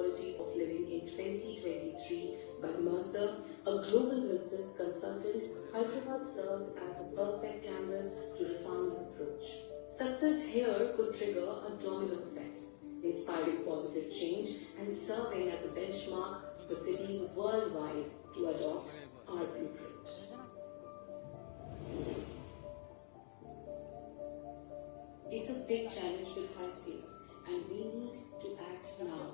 quality of living in 2023 by Mercer, a global business consultant. Hyderabad serves as the perfect canvas to refine approach. Success here could trigger a domino effect, inspiring positive change and serving as a benchmark for cities worldwide to adopt our blueprint. It's a big challenge with high stakes, and we need to act now.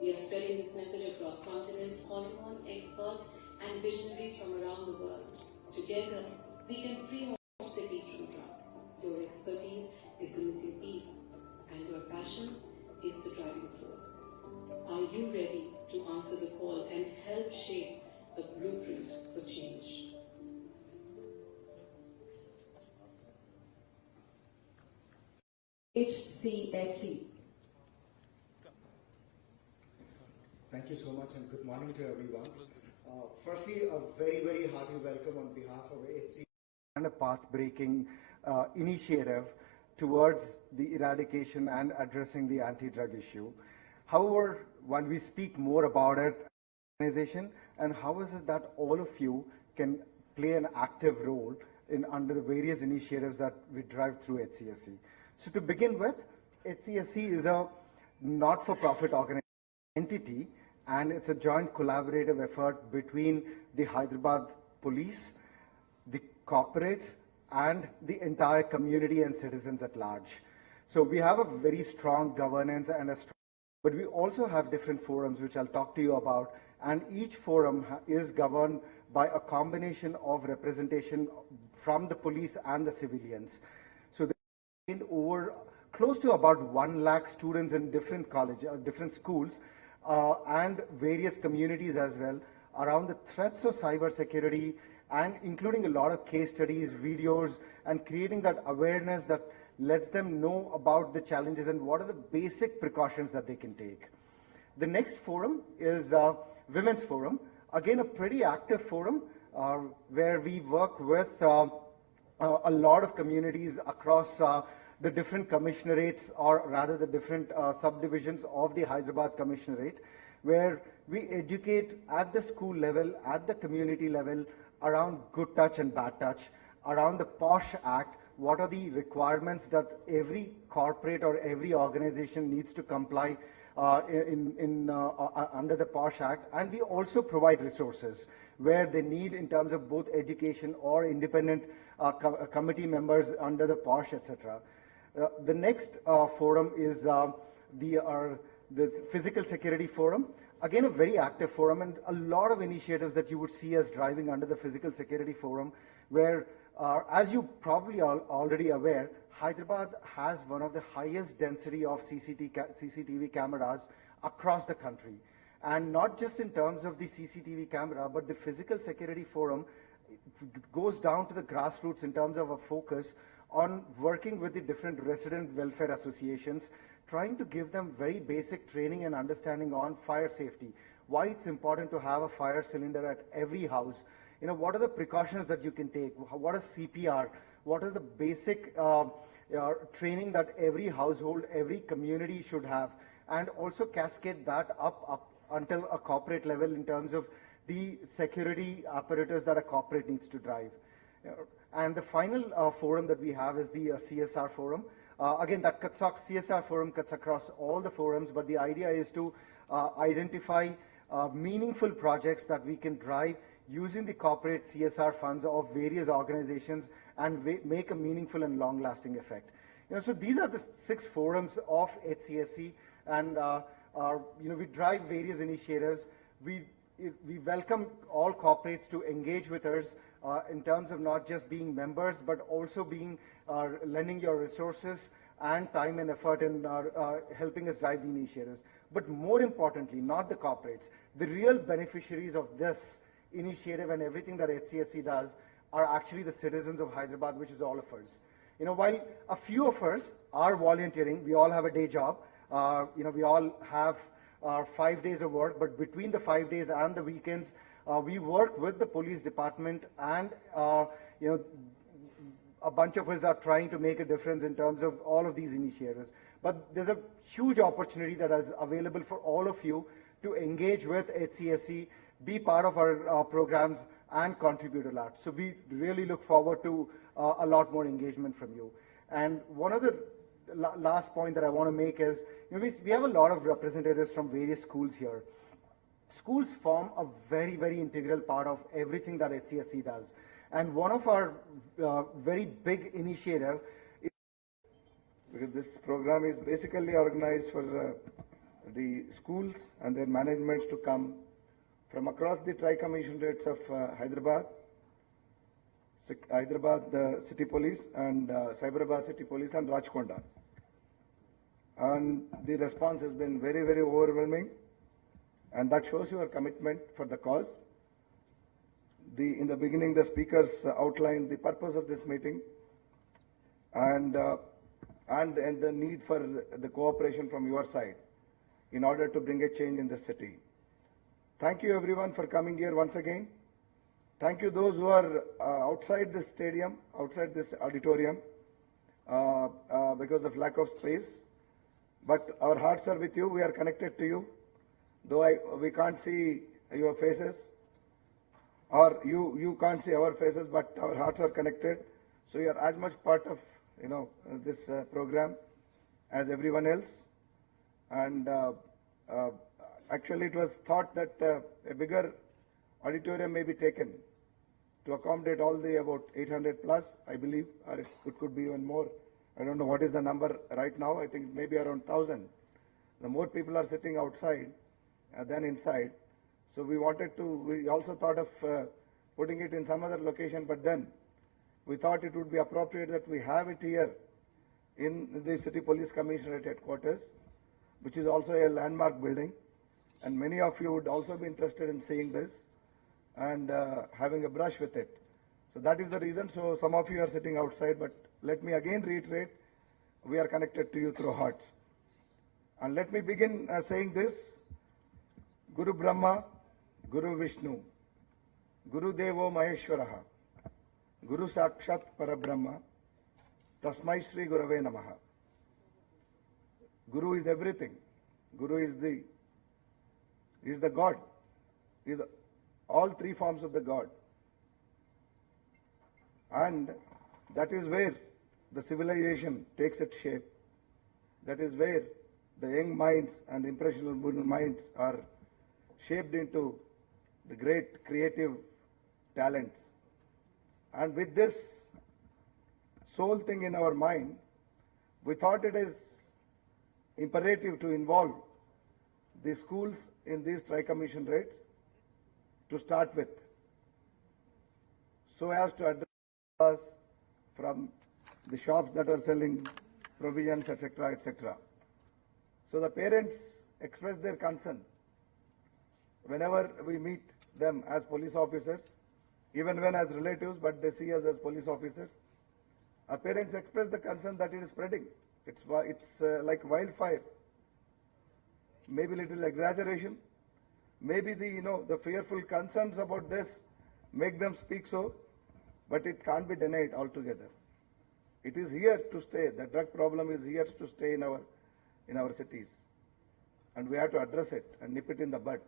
We are spreading this message across continents, calling on experts and visionaries from around the world. Together, we can free our cities from drugs. Your expertise is the missing piece, and your passion is the driving force. Are you ready to answer the call and help shape the blueprint for change? HCSC. Thank you so much and good morning to everyone. Firstly, a very, very hearty welcome on behalf of HCSC and a path-breaking initiative towards the eradication and addressing the anti-drug issue. However, while we speak more about it, organization, and how is it that all of you can play an active role in under the various initiatives that we drive through HCSC. So to begin with, HCSC is a not-for-profit organization entity, and it's a joint collaborative effort between the Hyderabad Police, the corporates, and the entire community and citizens at large. So we have a very strong governance and but we also have different forums which I'll talk to you about, and each forum is governed by a combination of representation from the police and the civilians. So they over close to about 1 lakh students in different different schools, and various communities as well around the threats of cybersecurity, and including a lot of case studies, videos, and creating that awareness that lets them know about the challenges and what are the basic precautions that they can take. The next forum is Women's Forum, again a pretty active forum where we work with a lot of communities across the different commissionerates, or rather the different subdivisions of the Hyderabad Commissionerate, where we educate at the school level, at the community level, around good touch and bad touch, around the POSH Act, what are the requirements that every corporate or every organization needs to comply under the POSH Act, and we also provide resources where they need in terms of both education or independent committee members under the POSH, etc. The next forum is the Physical Security Forum. Again, a very active forum, and a lot of initiatives that you would see us driving under the Physical Security Forum, where, as you probably are already aware, Hyderabad has one of the highest density of CCTV cameras across the country. And not just in terms of the CCTV camera, but the Physical Security Forum goes down to the grassroots in terms of a focus on working with the different resident welfare associations, trying to give them very basic training and understanding on fire safety, why it's important to have a fire cylinder at every house, you know, what are the precautions that you can take, what is CPR, what is the basic training that every household, every community should have, and also cascade that up until a corporate level in terms of the security apparatus that a corporate needs to drive. And the final forum that we have is the CSR forum. Again, that CSR forum cuts across all the forums, but the idea is to identify meaningful projects that we can drive using the corporate CSR funds of various organizations and make a meaningful and long-lasting effect. You know, so these are the 6 forums of HCSC, and we drive various initiatives. We welcome all corporates to engage with us in terms of not just being members, but also being lending your resources and time and effort in helping us drive the initiatives. But more importantly, not the corporates. The real beneficiaries of this initiative and everything that HCSC does are actually the citizens of Hyderabad, which is all of us. You know, while a few of us are volunteering, we all have a day job. We all have 5 days of work, but between the 5 days and the weekends, we work with the police department, and a bunch of us are trying to make a difference in terms of all of these initiatives. But there's a huge opportunity that is available for all of you to engage with HCSC, be part of our programs, and contribute a lot. So we really look forward to a lot more engagement from you. And one of the last point that I want to make is, we have a lot of representatives from various schools here. Schools form a very, very integral part of everything that HCSC does. And one of our very big initiative is, because this program is basically organized for the schools and their managements to come from across the tri-commissionates of Hyderabad, City Police, and Cyberabad City Police, and Rajkonda. And the response has been very, very overwhelming, and that shows your commitment for the cause. In the beginning, the speakers outlined the purpose of this meeting and the need for the cooperation from your side in order to bring a change in the city. Thank you everyone for coming here once again. Thank you those who are outside this stadium, outside this auditorium, because of lack of space. But our hearts are with you. We are connected to you. Though we can't see your faces, or you can't see our faces, but our hearts are connected. So you are as much part of this program as everyone else. And actually, it was thought that a bigger auditorium may be taken to accommodate all the about 800 plus, I believe, or it could be even more. I don't know what is the number right now. I think maybe around 1,000. The more people are sitting outside than inside. So we also thought of putting it in some other location, but then we thought it would be appropriate that we have it here in the City Police Commissionerate headquarters, which is also a landmark building. And many of you would also be interested in seeing this and having a brush with it. So that is the reason. So some of you are sitting outside, but let me again reiterate, we are connected to you through hearts. And let me begin saying this: Guru Brahma, Guru Vishnu, Guru Devo Maheshwaraha, Guru Sakshat Parabrahma, Tasmai Shri Gurave Namaha. Guru is everything. Guru is the God. He is all three forms of the God. And that is where the civilization takes its shape. That is where the young minds and impressionable minds are shaped into the great creative talents. And with this soul thing in our mind, we thought it is imperative to involve the schools in these tri-commissionerates to start with, so as to address us from the shops that are selling provisions, etc., etc. So the parents express their concern whenever we meet them as police officers, even when as relatives, but they see us as police officers. Our parents express the concern that it is spreading. It's like wildfire. Maybe little exaggeration. Maybe the fearful concerns about this make them speak so, but it can't be denied altogether. It is here to stay. The drug problem is here to stay in our cities, and we have to address it and nip it in the bud.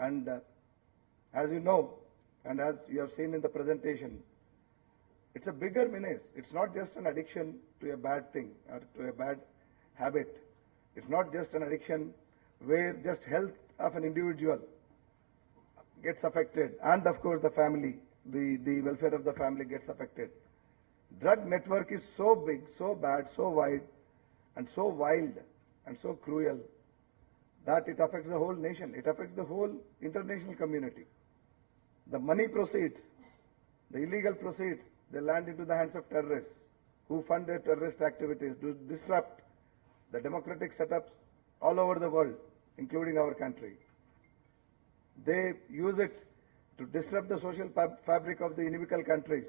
And as you know, and as you have seen in the presentation, it's a bigger menace. It's not just an addiction to a bad thing or to a bad habit. It's not just an addiction where just health of an individual gets affected, and of course the family, the welfare of the family gets affected. Drug network is so big, so bad, so wide, and so wild, and so cruel that it affects the whole nation. It affects the whole international community. The money proceeds, the illegal proceeds, they land into the hands of terrorists who fund their terrorist activities to disrupt the democratic setups all over the world, including our country. They use it to disrupt the social fabric of the inimical countries,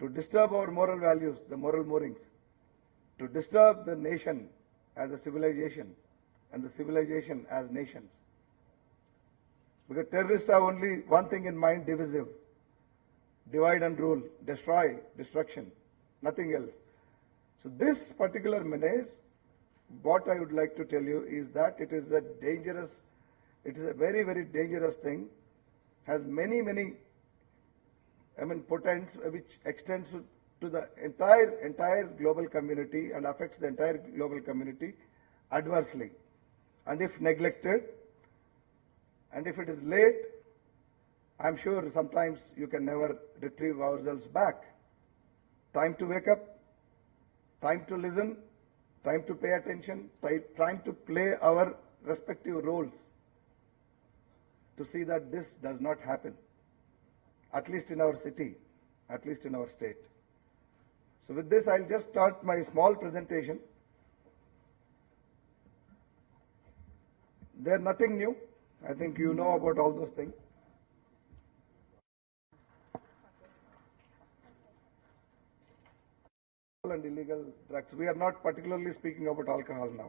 to disturb our moral values, the moral moorings, to disturb the nation as a civilization and the civilization as nations. Because terrorists have only one thing in mind: divisive, divide and rule, destroy, destruction, nothing else. So this particular menace, what I would like to tell you is that it is a very, very dangerous thing, has many, potents which extends to the entire global community and affects the entire global community adversely. And if neglected, and if it is late, I'm sure sometimes you can never retrieve ourselves back. Time to wake up, time to listen, time to pay attention, time to play our respective roles to see that this does not happen, at least in our city, at least in our state. So with this, I'll just start my small presentation. They're nothing new. I think you know about all those things. And illegal drugs. We are not particularly speaking about alcohol now.